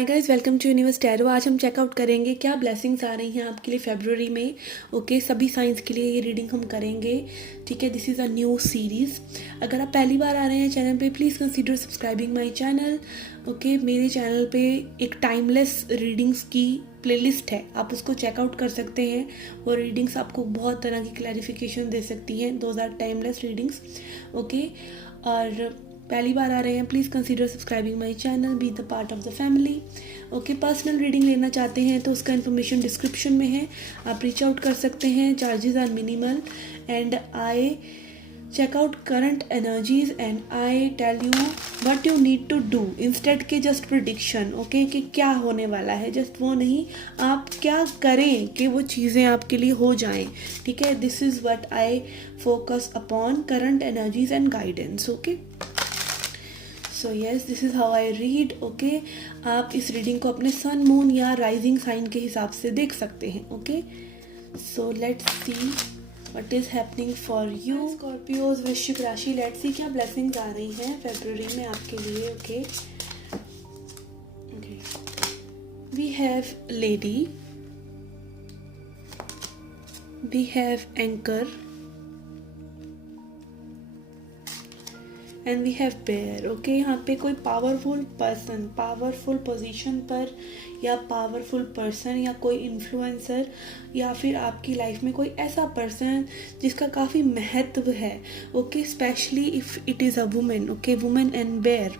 Hi guys, welcome to universe tarot. आज हम checkout करेंगे क्या ब्लेसिंग्स आ रही हैं आपके लिए फरवरी में। ओके, सभी साइंस के लिए ये रीडिंग हम करेंगे। ठीक है, this is a new series. अगर आप पहली बार आ रहे हैं चैनल पे, please consider subscribing my channel. Okay, मेरे चैनल पे एक टाइमलेस रीडिंग्स की प्लेलिस्ट है, आप उसको चेकआउट कर सकते हैं। वो रीडिंग्स आपको बहुत तरह की क्लैरिफिकेशन दे सकती हैं। Those are timeless readings. Okay, और पहली बार आ रहे हैं, please consider subscribing my channel, be the part of the family. Okay, personal reading लेना चाहते हैं तो उसका इन्फॉर्मेशन डिस्क्रिप्शन में है, आप रीच आउट कर सकते हैं। Charges are minimal and I check out current energies and I tell you what you need to do instead के जस्ट प्रिडिक्शन। ओके, कि क्या होने वाला है, जस्ट वो नहीं, आप क्या करें कि वो चीज़ें आपके लिए हो जाएं। ठीक है, this is what I focus upon current energies and guidance. Okay, so yes, this is how I read. Okay, आप इस रीडिंग को अपने सन, मून या राइजिंग साइन के हिसाब से देख सकते हैं। Okay, so let's see what is happening for you Scorpios, वृश्चिक राशि। लेट्स सी क्या ब्लेसिंग्स आ रही हैं फरवरी में आपके लिए। Okay, we have lady, we have anchor and we have bear. Okay, यहाँ पे कोई पावरफुल पर्सन, पावरफुल पोजीशन पर या पावरफुल पर्सन या कोई इन्फ्लुएंसर या फिर आपकी लाइफ में कोई ऐसा पर्सन जिसका काफ़ी महत्व है। Okay, specially if it is a women. Okay, women and bear,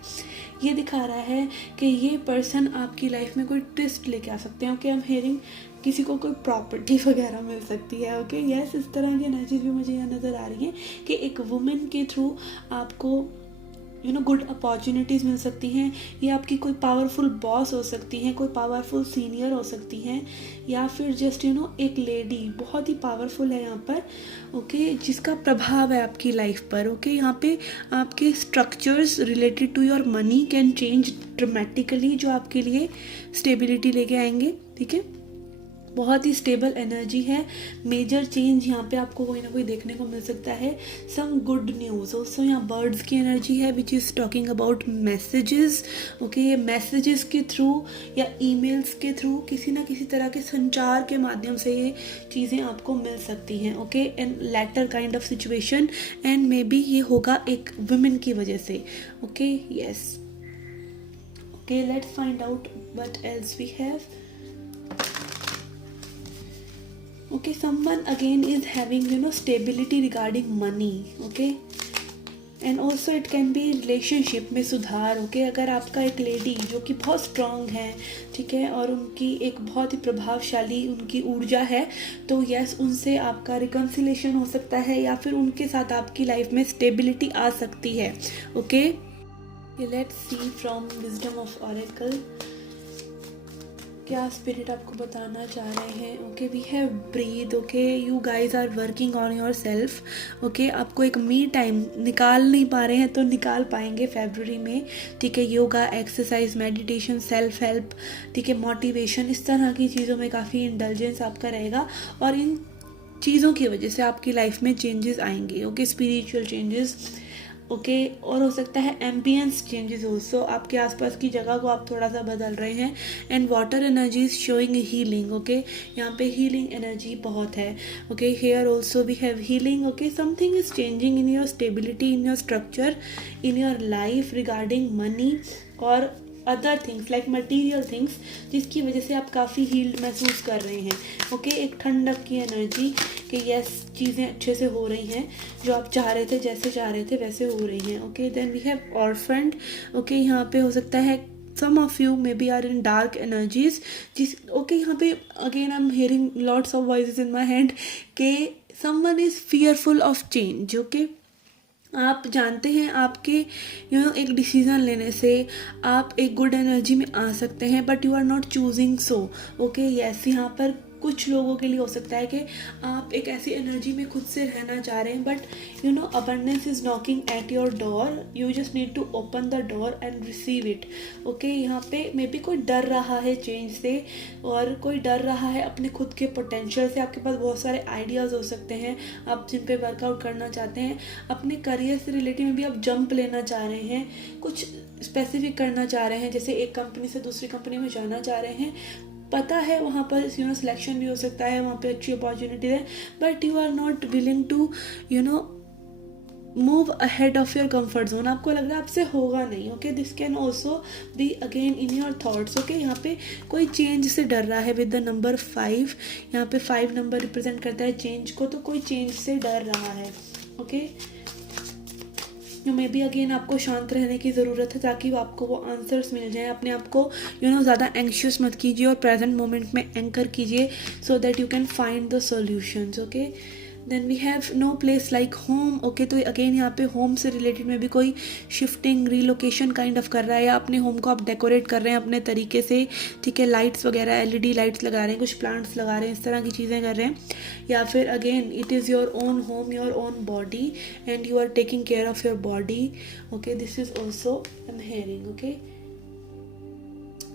ये दिखा रहा है कि ये पर्सन आपकी लाइफ में कोई ट्विस्ट लेके आ सकते हैं। ओके, आई एम हियरिंग किसी को कोई प्रॉपर्टी वगैरह मिल सकती है। ओके, यस, इस तरह की एनर्जीज भी मुझे यहाँ नज़र आ रही हैं कि एक वुमेन के थ्रू आपको गुड अपॉर्चुनिटीज़ मिल सकती हैं। ये आपकी कोई पावरफुल बॉस हो सकती हैं, कोई पावरफुल सीनियर हो सकती हैं, या फिर जस्ट एक लेडी बहुत ही पावरफुल है यहाँ पर। ओके, जिसका प्रभाव है आपकी लाइफ पर। ओके, यहाँ पे आपके structures related to your money can change dramatically, जो आपके लिए स्टेबिलिटी लेके आएंगे। ठीक है, बहुत ही स्टेबल एनर्जी है। मेजर चेंज यहाँ पे आपको कोई ना कोई देखने को मिल सकता है। सम गुड न्यूज़ ऑल्सो, यहाँ बर्ड्स की एनर्जी है which is talking about messages. Okay, ये मैसेजेस के थ्रू या ईमेल्स के थ्रू किसी ना किसी तरह के संचार के माध्यम से ये चीज़ें आपको मिल सकती हैं। Okay, and later kind of situation, and may be ये होगा एक वुमेन की वजह से। Okay, yes. Okay, let's find out what else we have. Okay, someone again is having stability regarding money. Okay, and also it can be relationship में सुधार। Okay, अगर आपका एक लेडी जो कि बहुत स्ट्रांग है, ठीक है, और उनकी एक बहुत ही प्रभावशाली उनकी ऊर्जा है, तो यस, उनसे आपका रिकन्सिलेशन हो सकता है या फिर उनके साथ आपकी लाइफ में स्टेबिलिटी आ सकती है। Okay, let's see from wisdom of oracle क्या स्पिरिट आपको बताना चाह रहे हैं। Okay, we have breath. Okay, you guys are working on your self. Okay, आपको एक मी टाइम निकाल नहीं पा रहे हैं तो निकाल पाएंगे फरवरी में। ठीक है, yoga, exercise, meditation, self help, ठीक है, मोटिवेशन, इस तरह की चीज़ों में काफ़ी इंडल्जेंस आपका रहेगा और इन चीज़ों की वजह से आपकी लाइफ में चेंजेस आएंगे। Okay, spiritual changes. ओके, और हो सकता है एम्बियंस चेंजेस ऑल्सो, आपके आसपास की जगह को आप थोड़ा सा बदल रहे हैं। And water energy is showing healing. Okay, यहाँ पे हीलिंग एनर्जी बहुत है। Okay, here also we have healing. Okay, something is changing in your stability, in your structure, in your life regarding money और other things like material things, जिसकी वजह से आप काफ़ी हील्ड महसूस कर रहे हैं। ओके, एक ठंडक की एनर्जी कि यस, चीज़ें अच्छे से हो रही हैं, जो आप चाह रहे थे, जैसे चाह रहे थे वैसे हो रही हैं। Okay, then we have orphaned. Okay, यहाँ पे हो सकता है some of you may be are in dark energies, जिस ओके, यहाँ पे again I am hearing lots of voices in my hand कि someone is fearful of change. Okay, आप जानते हैं आपके एक डिसीज़न लेने से आप एक गुड एनर्जी में आ सकते हैं, but you are not choosing so. Okay, yes, यहाँ पर कुछ लोगों के लिए हो सकता है कि आप एक ऐसी एनर्जी में खुद से रहना चाह रहे हैं, but you know abundance is knocking at your door, you just need to open the door and receive it. Okay, यहाँ पे मे बी कोई डर रहा है चेंज से, और कोई डर रहा है अपने खुद के पोटेंशियल से। आपके पास बहुत सारे आइडियाज़ हो सकते हैं आप जिन पे वर्कआउट करना चाहते हैं। अपने करियर से रिलेटेड में भी आप जंप लेना चाह रहे हैं, कुछ स्पेसिफिक करना चाह रहे हैं, जैसे एक कंपनी से दूसरी कंपनी में जाना चाह रहे हैं। पता है वहाँ पर सिलेक्शन भी हो सकता है, वहाँ पे अच्छी अपॉर्चुनिटीज है, but you are not willing to move ahead of your comfort zone. आपको लग रहा है आपसे होगा नहीं। Okay, this can also be again in your thoughts. Okay, यहाँ पे कोई चेंज से डर रहा है विद द नंबर 5। यहाँ पे 5 नंबर रिप्रेजेंट करता है चेंज को, तो कोई चेंज से डर रहा है। ओके, मे बी अगेन आपको शांत रहने की ज़रूरत है ताकि आपको वो आंसर्स मिल जाएं। अपने आप को ज़्यादा एंग्शियस मत कीजिए और प्रेजेंट मोमेंट में एंकर कीजिए, so that you can find the solutions. Okay, then we have no place like home. Okay, तो अगेन यहाँ पे होम से रिलेटेड में भी कोई शिफ्टिंग, रीलोकेशन काइंड ऑफ कर रहा है, या अपने होम को आप डेकोरेट कर रहे हैं अपने तरीके से। ठीक है, लाइट्स वगैरह, LED लाइट्स लगा रहे हैं, कुछ प्लांट्स लगा रहे हैं, इस तरह की चीज़ें कर रहे हैं। या फिर again it is your own home, your own body, and you are taking care of your body. Okay, this is also I am hearing. Okay,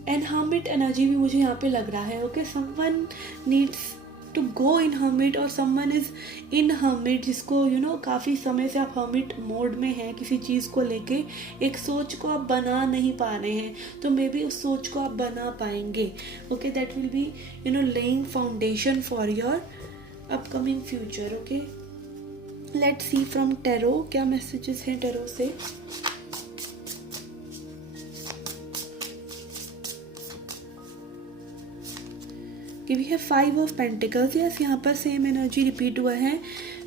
and hermit energy भी मुझे यहाँ पे लग रहा है। Okay, someone needs to go in hermit, और someone is in hermit, जिसको काफ़ी समय से आप हर्मिट मोड में हैं, किसी चीज़ को लेके एक सोच को आप बना नहीं पा रहे हैं, तो मे बी उस सोच को आप बना पाएंगे। Okay, that will be laying foundation for your upcoming future. Okay, let's see from tarot क्या मैसेजेस हैं टैरो से। कि we have 5 of pentacles. Yes, यहाँ पर सेम एनर्जी रिपीट हुआ है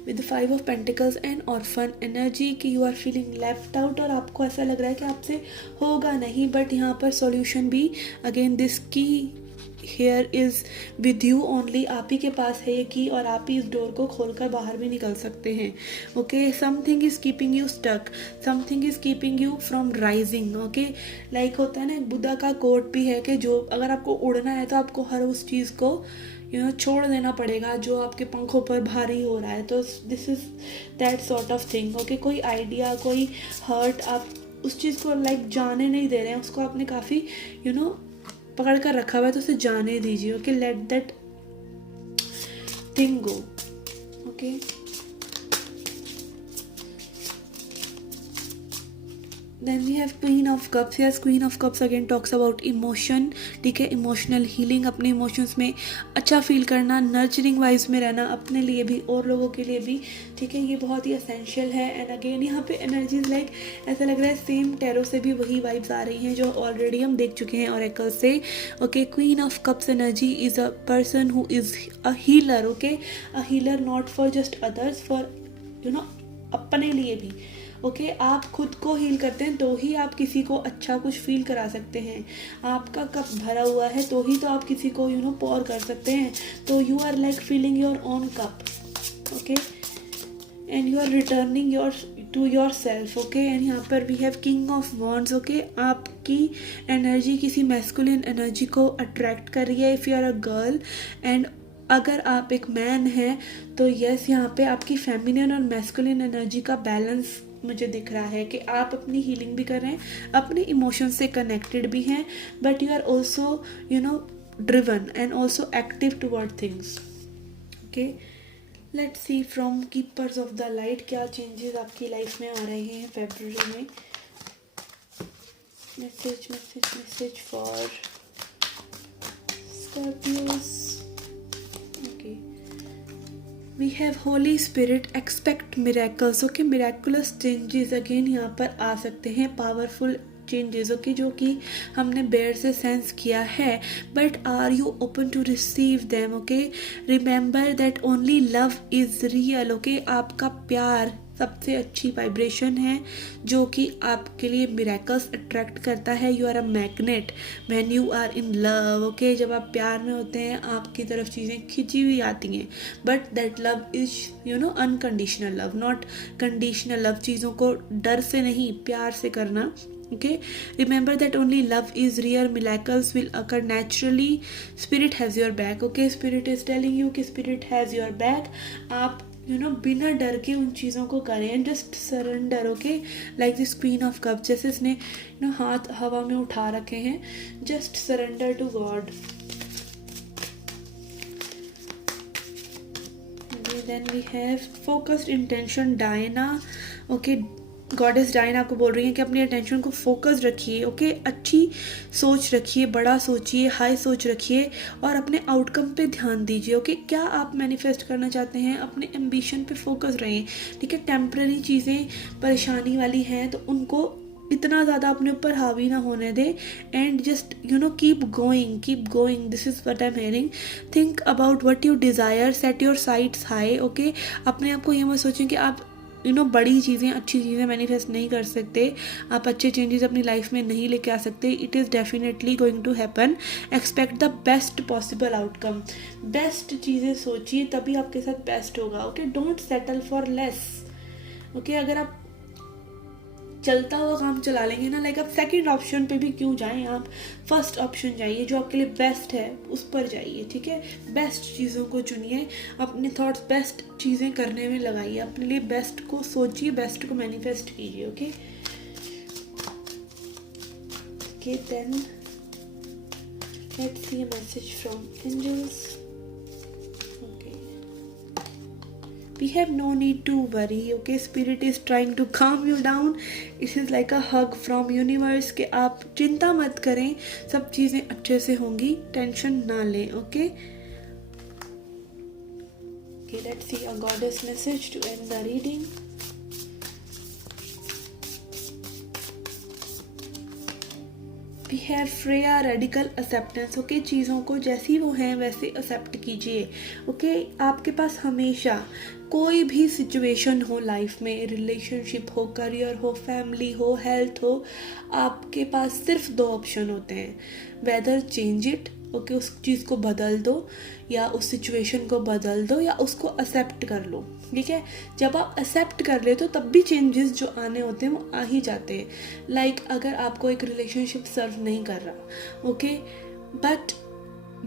with 5 of pentacles and orphan energy, कि you are feeling left out, और आपको ऐसा लग रहा है कि आपसे होगा नहीं, बट यहाँ पर सॉल्यूशन भी अगेन दिस की here is with you only. आप ही के पास है ये की, और आप ही इस डोर को खोलकर बाहर भी निकल सकते हैं। Okay, something is keeping you stuck, something is keeping you from rising. Okay, like होता है ना, एक बुद्धा का कोट भी है कि जो अगर आपको उड़ना है तो आपको हर उस चीज़ को छोड़ देना पड़ेगा जो आपके पंखों पर भारी हो रहा है। तो this is that sort of thing. Okay, कोई आइडिया, कोई हर्ट, आप उस चीज़ को लाइक जाने नहीं दे रहे हैं, उसको आपने काफ़ी पकड़ कर रखा हुआ है, तो उसे जाने दीजिए। Okay, let that thing go. Okay, then we have queen of cups. Yes, queen of cups again talks about emotion. ठीक है, इमोशनल हीलिंग, अपने इमोशंस में अच्छा फील करना, नर्चरिंग वाइज में रहना, अपने लिए भी और लोगों के लिए भी। ठीक है, ये बहुत ही एसेंशियल है। एंड अगेन यहाँ पे एनर्जीज लाइक ऐसा लग रहा है सेम टैरो से भी वही वाइब्स आ रही हैं जो ऑलरेडी हम देख चुके हैं ऑरेकल से। Okay, queen of cups energy is a person who is a healer. Okay, a healer not for just others, for अपने लिए भी। ओके, आप खुद को हील करते हैं तो ही आप किसी को अच्छा कुछ फील करा सकते हैं। आपका कप भरा हुआ है तो ही तो आप किसी को पॉर कर सकते हैं। तो you are like feeling your own cup. Okay, and you are returning to your self. Okay, and यहाँ पर we have king of wands. Okay, आपकी एनर्जी किसी मैस्कुलिन एनर्जी को अट्रैक्ट कर रही है if you are a girl, and अगर आप एक मैन हैं तो यस, यहाँ पे आपकी फेमिनिन और मैस्कुलिन एनर्जी का बैलेंस मुझे दिख रहा है कि आप अपनी हीलिंग भी कर रहे हैं, अपने इमोशन से कनेक्टेड भी हैं, but you are also driven and also active toward things. Okay, let's see from keepers of the light क्या चेंजेस आपकी लाइफ में आ रहे हैं फरवरी में। Message for Scorpios. Okay, we have holy spirit, expect miracles. Okay, miraculous changes again यहाँ पर आ सकते हैं, पावरफुल चेंजेस। ओके, जो कि हमने बेयर से सेंस किया है, but are you open to receive them. Okay, remember that only love is real. Okay, आपका प्यार सबसे अच्छी वाइब्रेशन है जो कि आपके लिए मिरेकल्स अट्रैक्ट करता है। You are a magnet when you are in love. Okay, जब आप प्यार में होते हैं आपकी तरफ चीज़ें खिंची हुई आती हैं, but that love is unconditional love, not conditional love. चीज़ों को डर से नहीं, प्यार से करना, Okay, remember that only love is rare, miracles will occur naturally, spirit has your back. Okay, spirit is telling you कि spirit has your back. आप बिना डर के उन चीज़ों को करें, just surrender. Okay, like this queen of cup, जैसे इसने हाथ हवा में उठा रखे हैं, just surrender to God. Then we have focused intention, Diana. Okay, goddess Diana आपको बोल रही है कि अपनी अटेंशन को फोकस रखिए. ओके, अच्छी सोच रखिए, बड़ा सोचिए, हाई सोच रखिए और अपने आउटकम पे ध्यान दीजिए. ओके, क्या आप मैनिफेस्ट करना चाहते हैं, अपने एम्बिशन पे फोकस रहें. ठीक है, टेम्पररी चीज़ें परेशानी वाली हैं तो उनको इतना ज़्यादा अपने ऊपर हावी ना होने दे. And just keep going. This is what I am hearing. Think about what you desire, set your sights high. Okay, अपने आप को ये मत सोचें कि आप बड़ी चीज़ें, अच्छी चीज़ें मैनिफेस्ट नहीं कर सकते, आप अच्छे चेंजेस अपनी लाइफ में नहीं लेके आ सकते. It is definitely going to happen. Expect the best possible outcome. Best चीज़ें सोचिए, तभी आपके साथ बेस्ट होगा. Okay, don't settle for less. Okay, अगर आप चलता हुआ काम चला लेंगे ना, लाइक आप सेकंड ऑप्शन पे भी क्यों जाएं, आप फर्स्ट ऑप्शन जाइए, जो आपके लिए बेस्ट है उस पर जाइए. ठीक है, बेस्ट चीज़ों को चुनिए, अपने थॉट्स बेस्ट चीज़ें करने में लगाइए, अपने लिए बेस्ट को सोचिए, बेस्ट को मैनिफेस्ट कीजिए. Okay, then let's see a message from angels. We have no need to worry. Okay, spirit is trying to calm you down. It is like a hug from universe कि आप चिंता मत करें, सब चीज़ें अच्छे से होंगी, टेंशन ना लें. Okay, let's see a goddess message to end the reading. We have Freya radical acceptance. Okay, चीज़ों को जैसी वो हैं वैसे एक्सेप्ट कीजिए. ओके, आपके पास हमेशा कोई भी सिचुएशन हो लाइफ में, रिलेशनशिप हो, करियर हो, फैमिली हो, हेल्थ हो, आपके पास सिर्फ 2 ऑप्शन होते हैं. Weather change it. ओके, उस चीज़ को बदल दो, या उस सिचुएशन को बदल दो, या उसको एक्सेप्ट कर लो. ठीक है, जब आप एक्सेप्ट कर ले तो तब भी चेंजेस जो आने होते हैं वो आ ही जाते हैं. लाइक अगर आपको एक रिलेशनशिप सर्व नहीं कर रहा, okay, but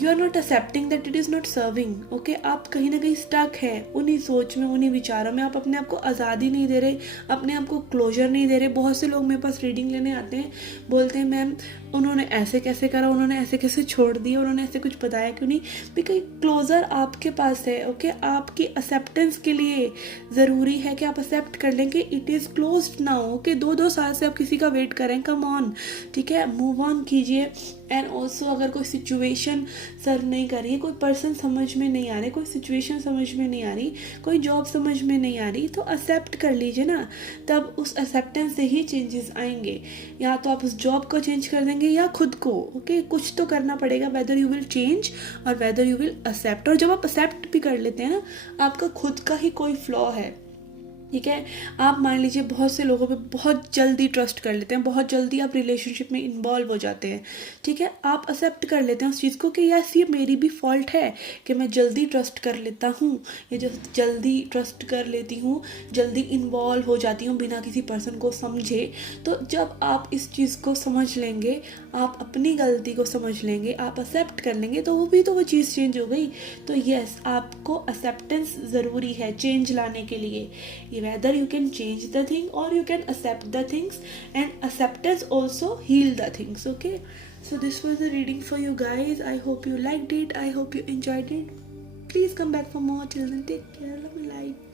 you are not accepting that it is not serving. Okay, आप कहीं ना कहीं स्टक है उन्हीं सोच में, उन्हीं विचारों में, आप अपने आप को आज़ादी नहीं दे रहे, अपने आप को क्लोजर नहीं दे रहे. बहुत से लोग मेरे पास रीडिंग लेने आते हैं, बोलते हैं मैम उन्होंने ऐसे कैसे करा, उन्होंने ऐसे कैसे छोड़ दिया, उन्होंने ऐसे कुछ बताया क्यों नहीं. बिकॉज क्लोजर आपके पास है. ओके, आपकी एक्सेप्टेंस के लिए ज़रूरी है कि आप एक्सेप्ट कर लें कि it is closed now. Okay, 2 साल से आप किसी का वेट करें, कम ऑन. ठीक है, मूव ऑन कीजिए. एंड ऑल्सो अगर कोई सिचुएशन सर्व नहीं कर रही है, कोई पर्सन समझ में नहीं आ रही, कोई सिचुएशन समझ में नहीं आ रही, कोई जॉब समझ में नहीं आ रही, तो एक्सेप्ट कर लीजिए ना. तब उस एक्सेप्टेंस से ही चेंजेस आएंगे. या तो आप उस जॉब को चेंज कर देंगे या खुद को. ओके, कुछ तो करना पड़ेगा, वेदर यू विल चेंज और वेदर यू विल एक्सेप्ट. और जब आप एक्सेप्ट भी कर लेते हैं ना, आपका खुद का ही कोई फ्लॉ है. ठीक है, आप मान लीजिए बहुत से लोगों पे बहुत जल्दी ट्रस्ट कर लेते हैं, बहुत जल्दी आप रिलेशनशिप में इन्वॉल्व हो जाते हैं. ठीक है, आप एक्सेप्ट कर लेते हैं उस चीज़ को कि यस ये मेरी भी फॉल्ट है कि मैं जल्दी ट्रस्ट कर लेता हूँ, ये जो जल्दी ट्रस्ट कर लेती हूँ, जल्दी इन्वॉल्व हो जाती हूँ बिना किसी पर्सन को समझे. तो जब आप इस चीज़ को समझ लेंगे, आप अपनी गलती को समझ लेंगे, आप एक्सेप्ट कर लेंगे, तो वो चीज़ चेंज हो गई. तो यस, आपको एक्सेप्टेंस ज़रूरी है चेंज लाने के लिए. whether you can change the thing or you can accept the things, and acceptance also heal the things. Okay, so this was the reading for you guys. I hope you liked it, I hope you enjoyed it. Please come back for more. Till then, take care, love and life.